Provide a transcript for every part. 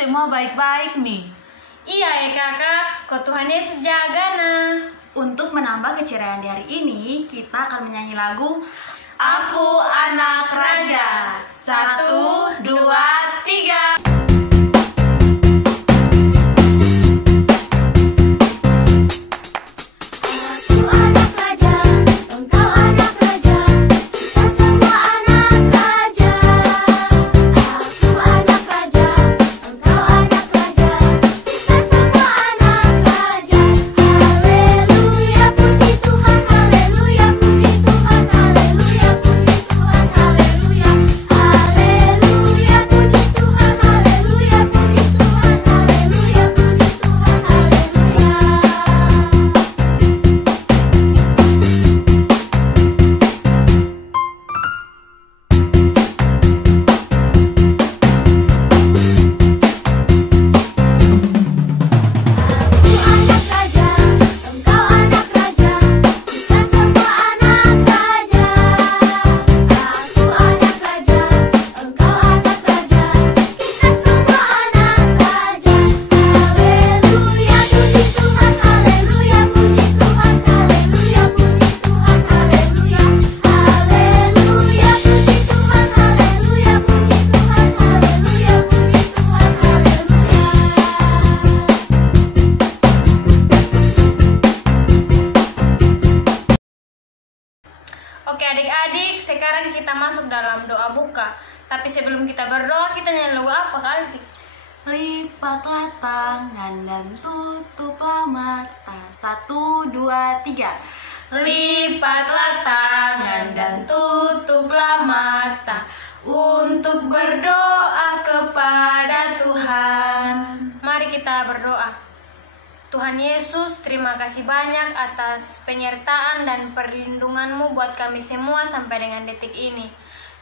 semua baik-baik nih. Iya ya kakak, kok Tuhan Yesus jaga nah. Untuk menambah keceriaan di hari ini, kita akan menyanyi lagu Aku Anak Raja. 1, 2, 3. Oke adik-adik, sekarang kita masuk dalam doa buka. Tapi sebelum kita berdoa, kita nyanyi lagu apa kali? Lipatlah tangan dan tutuplah mata. 1, 2, 3. Lipatlah tangan dan tutuplah mata untuk berdoa kepada Tuhan. Mari kita berdoa. Tuhan Yesus, terima kasih banyak atas penyertaan dan perlindungan-Mu buat kami semua sampai dengan detik ini.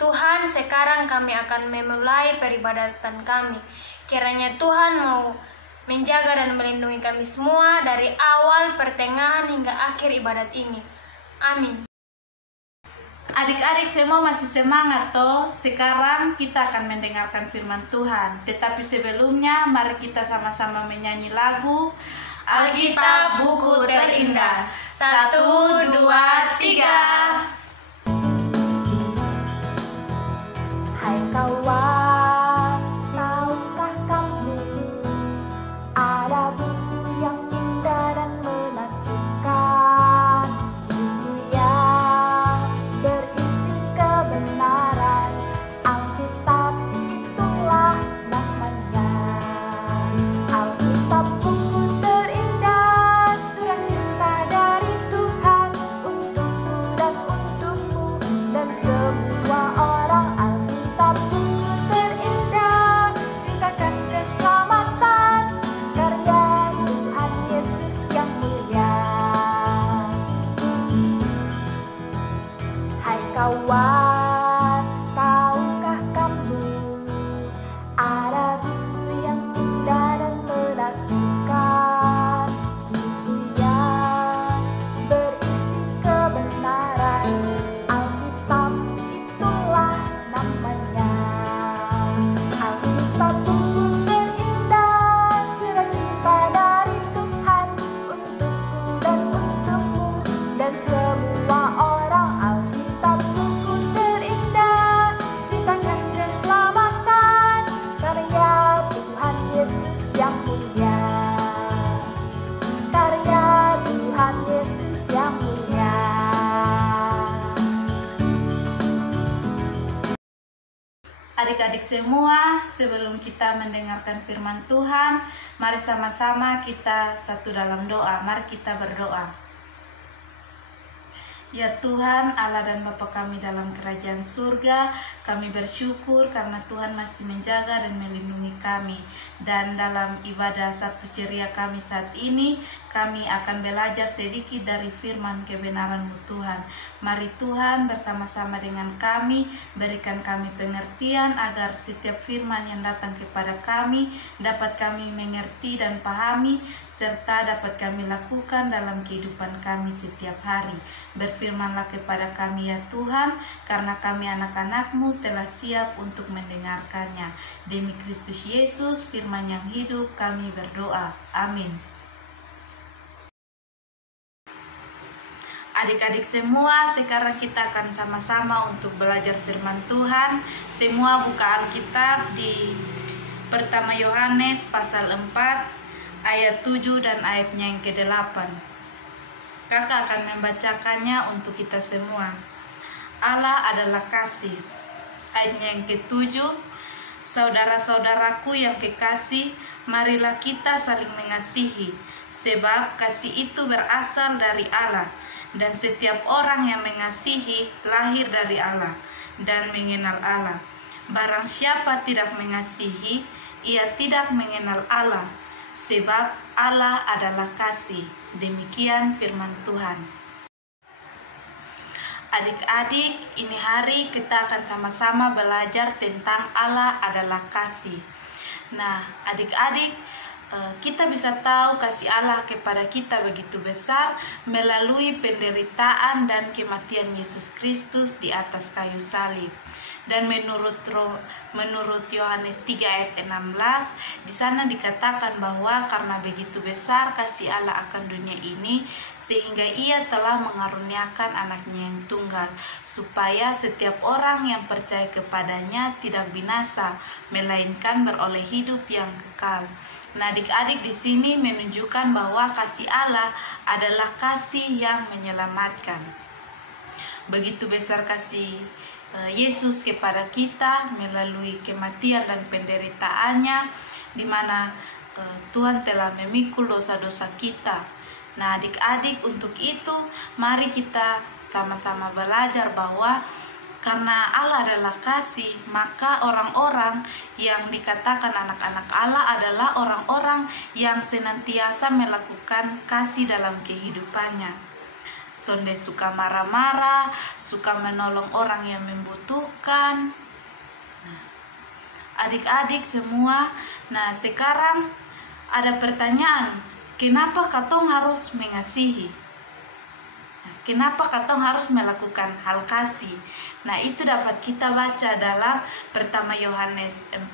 Tuhan, sekarang kami akan memulai peribadatan kami. Kiranya Tuhan mau menjaga dan melindungi kami semua dari awal, pertengahan, hingga akhir ibadat ini. Amin. Adik-adik semua masih semangat toh? Sekarang kita akan mendengarkan firman Tuhan. Tetapi sebelumnya mari kita sama-sama menyanyi lagu Alkitab Buku Terindah. 1, 2, 3. Hai kawan, tahukah kamu ada buku yang indah dan menakjubkan, buku yang berisi kebenaran. Alkitab itulah namanya. Alkitab buku terindah, surat cinta dari Tuhan untukku dan untukmu dan semua orang. Alkitab buku terindah, ceritakan keselamatan karya Tuhan Yesus yang mulia. Hai kawan, tahukah kamu ada buku yang indah dan menakjubkan, buku yang berisi kebenaran. Alkitab itulah namanya. Alkitab buku terindah, surat cinta dari Tuhan untukku dan untukmu dan semua orang. Alkitab buku terindah, ceritakan keselamatan karya Tuhan Yesus yang mulia. Karya Tuhan Yesus yang mulia. Adik-adik semua, sebelum kita mendengarkan firman Tuhan, mari sama-sama kita satu dalam doa. Mari kita berdoa. Ya Tuhan, Allah dan Bapa kami dalam kerajaan surga, kami bersyukur karena Tuhan masih menjaga dan melindungi kami. Dan dalam ibadah Sabtu ceria kami saat ini, kami akan belajar sedikit dari firman kebenaran-Mu Tuhan. Mari Tuhan bersama-sama dengan kami, berikan kami pengertian agar setiap firman yang datang kepada kami dapat kami mengerti dan pahami, serta dapat kami lakukan dalam kehidupan kami setiap hari. Berfirmanlah kepada kami ya Tuhan, karena kami anak-anak-Mu telah siap untuk mendengarkannya. Demi Kristus Yesus, firman firman yang hidup kami berdoa. Amin. Adik-adik semua, sekarang kita akan sama-sama untuk belajar firman Tuhan. Semua buka Alkitab di pertama Yohanes pasal 4 ayat 7 dan ayatnya yang ke-8. Kakak akan membacakannya untuk kita semua. Allah adalah kasih. Ayatnya yang ke-7, saudara-saudaraku yang kekasih, marilah kita saling mengasihi, sebab kasih itu berasal dari Allah, dan setiap orang yang mengasihi lahir dari Allah dan mengenal Allah. Barang siapa tidak mengasihi, ia tidak mengenal Allah, sebab Allah adalah kasih. Demikian firman Tuhan. Adik-adik, ini hari kita akan sama-sama belajar tentang Allah adalah kasih. Nah, adik-adik, kita bisa tahu kasih Allah kepada kita begitu besar melalui penderitaan dan kematian Yesus Kristus di atas kayu salib. Dan menurut Yohanes 3 ayat 16, di sana dikatakan bahwa karena begitu besar kasih Allah akan dunia ini, sehingga ia telah mengaruniakan anaknya yang tunggal, supaya setiap orang yang percaya kepadanya tidak binasa, melainkan beroleh hidup yang kekal. Nah, adik-adik, di sini menunjukkan bahwa kasih Allah adalah kasih yang menyelamatkan. Begitu besar kasih Yesus kepada kita melalui kematian dan penderitaannya, di mana Tuhan telah memikul dosa-dosa kita. Nah, adik-adik, untuk itu mari kita sama-sama belajar bahwa karena Allah adalah kasih, maka orang-orang yang dikatakan anak-anak Allah adalah orang-orang yang senantiasa melakukan kasih dalam kehidupannya. Sonde suka marah-marah, suka menolong orang yang membutuhkan. Nah, adik-adik semua, nah sekarang ada pertanyaan, kenapa katong harus mengasihi? Nah, kenapa katong harus melakukan hal kasih? Nah, itu dapat kita baca dalam pertama Yohanes 4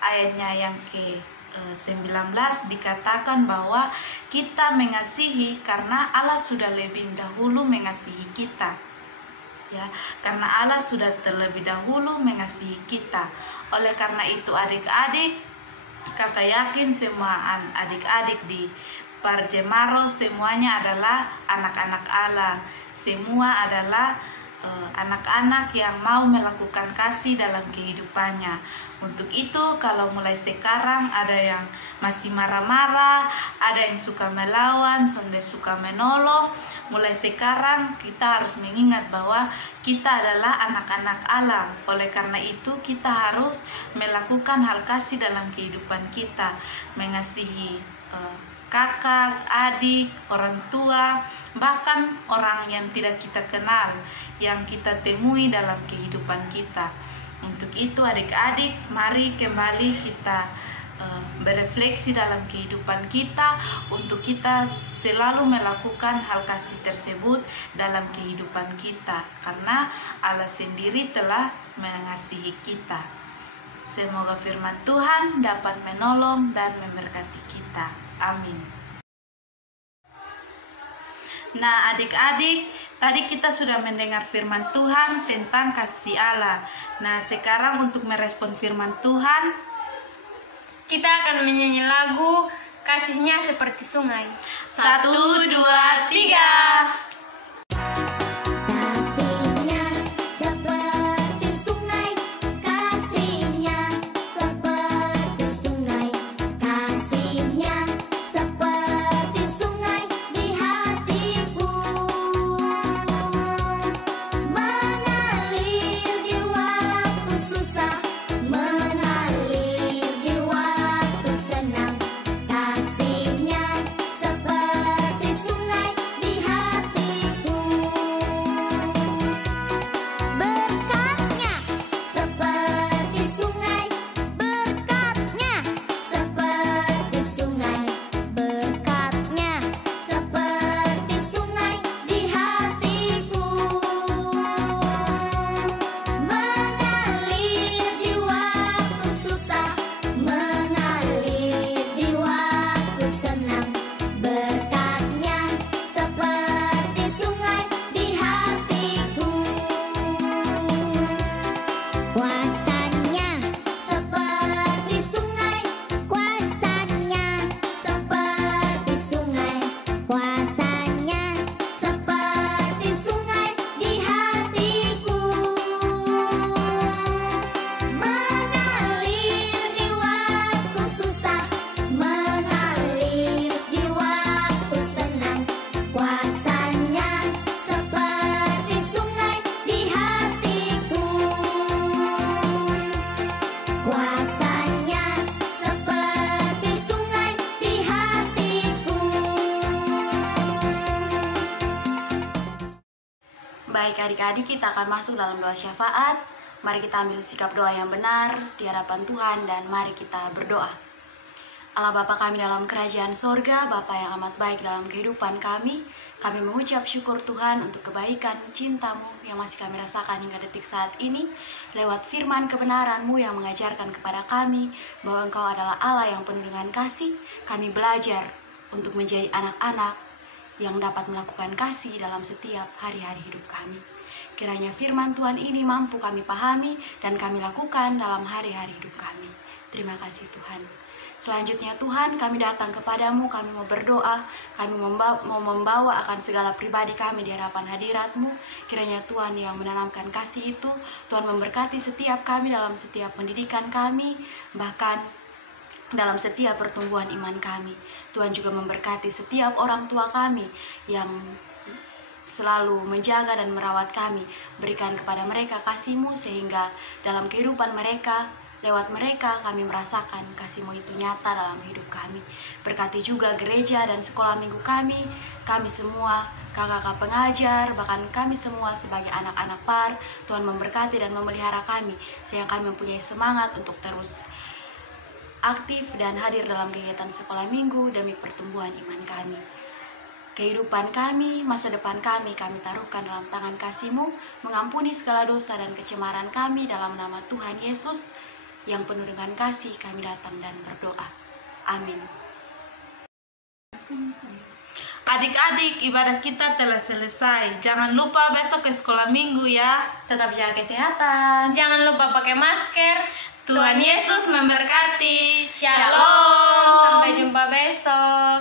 ayatnya yang ke-19, dikatakan bahwa kita mengasihi karena Allah sudah lebih dahulu mengasihi kita. Ya, karena Allah sudah terlebih dahulu mengasihi kita. Oleh karena itu adik-adik, kakak yakin semua adik-adik di Parjemaro semuanya adalah anak-anak Allah. Semua adalah anak-anak yang mau melakukan kasih dalam kehidupannya. Untuk itu, kalau mulai sekarang ada yang masih marah-marah, ada yang suka melawan, sonde suka menolong, mulai sekarang kita harus mengingat bahwa kita adalah anak-anak Allah. Oleh karena itu, kita harus melakukan hal kasih dalam kehidupan kita, mengasihi kakak, adik, orang tua, bahkan orang yang tidak kita kenal, yang kita temui dalam kehidupan kita. Untuk itu adik-adik, mari kembali kita berefleksi dalam kehidupan kita untuk kita selalu melakukan hal kasih tersebut dalam kehidupan kita, karena Allah sendiri telah mengasihi kita. Semoga firman Tuhan dapat menolong dan memberkati kita. Amin. Nah, adik-adik, tadi kita sudah mendengar firman Tuhan tentang kasih Allah. Nah, sekarang untuk merespon firman Tuhan, kita akan menyanyi lagu Kasihnya Seperti Sungai. 1, 2, 3. Kasihnya seperti sungai di hatiku. Baik adik-adik, kita akan masuk dalam doa syafaat. Mari kita ambil sikap doa yang benar di hadapan Tuhan dan mari kita berdoa. Allah Bapa kami dalam kerajaan sorga, Bapa yang amat baik dalam kehidupan kami mengucap syukur Tuhan untuk kebaikan cinta-Mu yang masih kami rasakan hingga detik saat ini. Lewat firman kebenaran-Mu yang mengajarkan kepada kami bahwa Engkau adalah Allah yang penuh dengan kasih, kami belajar untuk menjadi anak-anak yang dapat melakukan kasih dalam setiap hari-hari hidup kami. Kiranya firman Tuhan ini mampu kami pahami dan kami lakukan dalam hari-hari hidup kami. Terima kasih Tuhan. Selanjutnya Tuhan, kami datang kepadamu, kami mau berdoa, kami mau membawa akan segala pribadi kami di hadapan hadirat-Mu. Kiranya Tuhan yang menanamkan kasih itu, Tuhan memberkati setiap kami dalam setiap pendidikan kami, bahkan dalam setiap pertumbuhan iman kami. Tuhan juga memberkati setiap orang tua kami yang selalu menjaga dan merawat kami. Berikan kepada mereka kasih-Mu sehingga dalam kehidupan mereka, lewat mereka kami merasakan kasih-Mu itu nyata dalam hidup kami. Berkati juga gereja dan sekolah minggu kami semua, kakak-kakak pengajar, bahkan kami semua sebagai anak-anak PAR. Tuhan memberkati dan memelihara kami, sehingga kami mempunyai semangat untuk terus aktif dan hadir dalam kegiatan sekolah minggu demi pertumbuhan iman kami. Kehidupan kami, masa depan kami taruhkan dalam tangan kasih-Mu, mengampuni segala dosa dan kecemaran kami dalam nama Tuhan Yesus, yang penuh dengan kasih kami datang dan berdoa. Amin. Adik-adik, ibadah kita telah selesai. Jangan lupa besok ke sekolah minggu ya. Tetap jaga kesehatan. Jangan lupa pakai masker. Tuhan Yesus memberkati. Shalom. Sampai jumpa besok.